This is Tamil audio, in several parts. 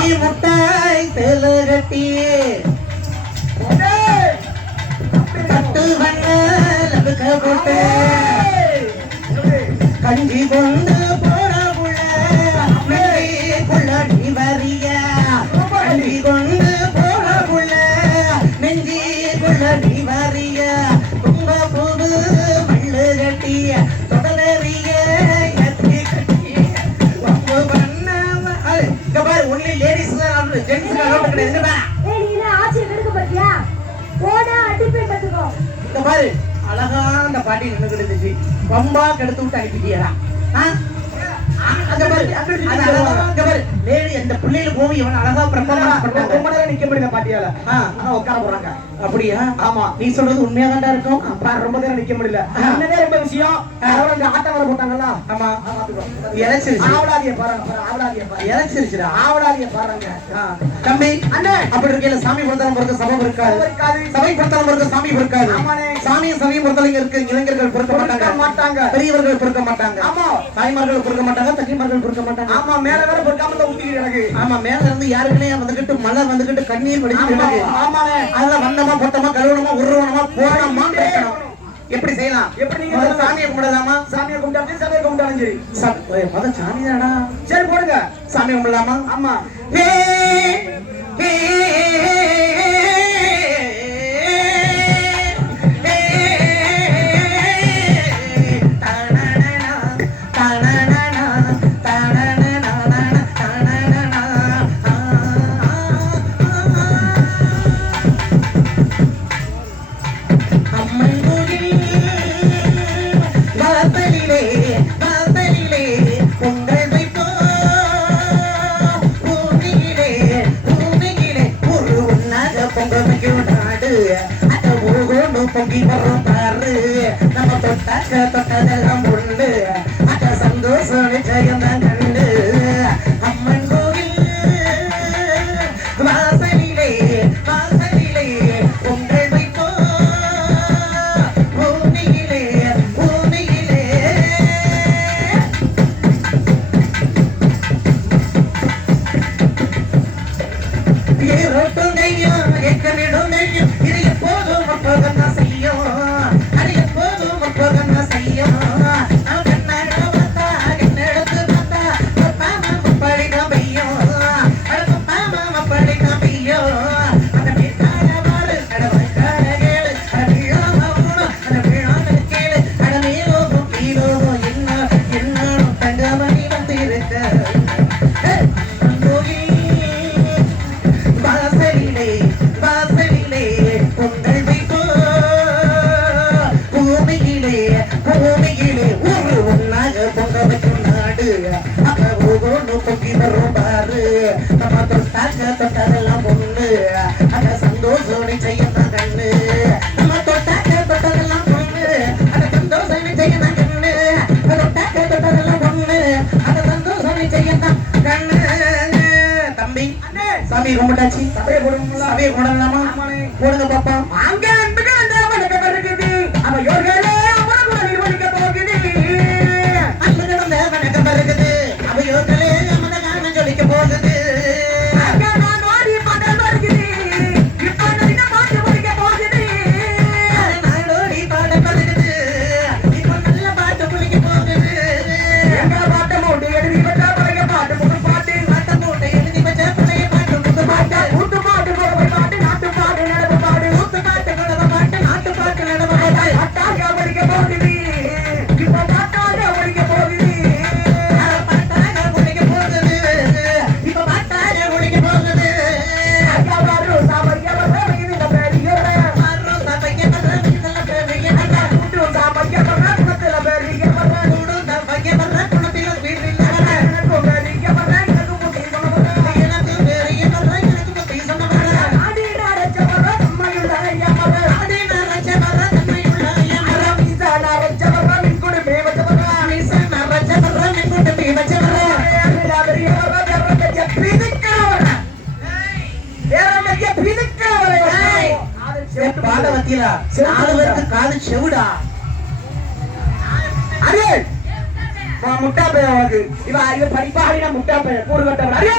நீ முட்டாய் சேல கட்டி பட்டு வண்ண லபுக்க போட்டு கஞ்சி கொண்டு போற புள்ள நீ வரிய கஞ்சி கொண்டு போற புள்ள நெஞ்சி கொள்ள நீ வரிய தும்ப புது மல்லு கட்டி தொடரிய ஒன்லி லேடிஸ் தான் ஜென்ட்ஸ் அலோட் கிடையாது. ஏய் நீ ஆச்சி எடுக்க பாத்தியா போடா அடிப்பே கத்துக்கோ. இந்த பாரு அழகா அந்த பாட்டி நின்னுக்கிட்டு இருந்துச்சு பம்பா கெடுத்து விட்டு அனுப்பிட்டியடா. அந்த பாரு லேடி அந்த பிள்ளைல போய் இவன் அழகா பெர்ஃபார்மன்ஸ் பண்ணாங்க. ரொம்ப நேரம் நிக்க முடியல பாட்டியால. உட்கார போறாங்க. அப்படியா? ஆமா. நீ சொல்றது உண்மையா தான்டா இருக்கும். ரொம்ப நேரம் நிக்க முடியல. என்னதே ரொம்ப விஷயம். அவங்க ஆட்ட வர போட்டாங்கல்ல. ஆமா. எலெக்ஷன் ஆவலாதிய பாருங்க. ஆவலாதிய பாருங்க. எலெக்ஷன்டா. ஆவலாதிய பாருங்க. தம்பி அண்ணே அப்படி இருக்கல சாமி பொறுத்தலம் பொறுத்த சபை இருக்காது. சபை பொறுத்தலம் பொறுத்த சாமி இருக்காது. ஆமானே. சாமி சபை பொறுத்தலங்க இருக்கு. இளைஞர்கள் பொறுக்க மாட்டாங்க. பெரியவர்கள் பொறுக்க மாட்டாங்க. ஆமா. தாய்மார்கள் பொறுக்க மாட்டாங்க. தக்கிமார்கள் பொறுக்க மாட்டாங்க. ஆமா மேல வேற பொறுக்காம தான் ஊத்திட்டு கிடக்கு. ஆமா மேல இருந்து யாருக்குனே வந்துகிட்டு மழை வந்துகிட்டு கண்ணீர் வடிச்சிட்டு கிடக்கு. ஆமானே. அதல வந்தமா பொட்டமா கழுவணுமா உருவணுமா போறோமா கேட்கணும். எப்படி செய்யலாம்? எப்படி நீங்க சாமியை கும்பிடலாமா? சாமியை கும்பிட்டாலும் சபையை கும்பிட்டாலும் சரி. மத சாமி தானடா. சரி போடுங்க. சாமி கும்பிடலாமா? ஆமா. ஹே ஹே பொங்கி வரும் பாரு நம்ம தொட்டதெல்லாம் உண்டு அத சந்தோஷம் நிச்சயம் தான் கண்டு அம்மன் கோவில் வாசலிலே வாசலிலே பொங்கல் வைப்போ பூமியிலே பூமியிலே ஏரோட்டும் நெய்யும் எக்கமிடும் நெய்யும் இது எப்போதும் அப்போதும் தொட்டதெல்லாம் பொண்ணு அத சந்தோஷம் நிச்சயம் தான் கண்ணு நம்ம தொட்டதெல்லாம் பொண்ணு அத சந்தோஷம் நிச்சயம் தான் கண்ணு தொட்டதெல்லாம் பொண்ணு அத சந்தோஷம் நிச்சயம் தான் கண்ணு. தம்பி சாமி கும்பிட்டாச்சு. சபையை போடுங்களா? சபையை போடலாமா? போடுங்க பாப்பா. அங்க இருக்குது அவ யோகலே அவன நிர்வகிக்க போகுது. அங்க கிடந்த வணக்கம் இருக்குது அவ யோகலே அவன காரணம் சொல்லிக்க போகுது. நாலு பேருக்கு காது செவுடா. அரே முட்டா பையன் உனக்கு இவ படிப்பாளினா முட்டா பையன் கூறு கட்டவன். அரே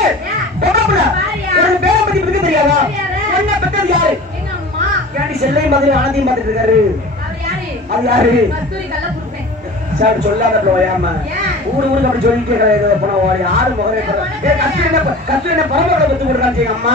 பொம்பளை புள்ள. பாரியா. உனக்கு பேரை பத்தி பிடிக்க தெரியாதா? தெரியாது. என்ன பெத்தது யாரு? எங்க அம்மா. ஏன்டி செல்லை மாதிரி ஆனந்தியும் பார்த்துட்டு இருக்காரு? அவர் யாரு? அது யாரு? கஸ்தூரி கள்ள குடுப்பேன். சார் சொல்லாத போயாம ஏன்? ஊருக்கு அப்படி சொல்லிட்டு யாரு முகரே கஸ்தூரி என்ன பரமகளை பத்து விடுறாங்க அம்மா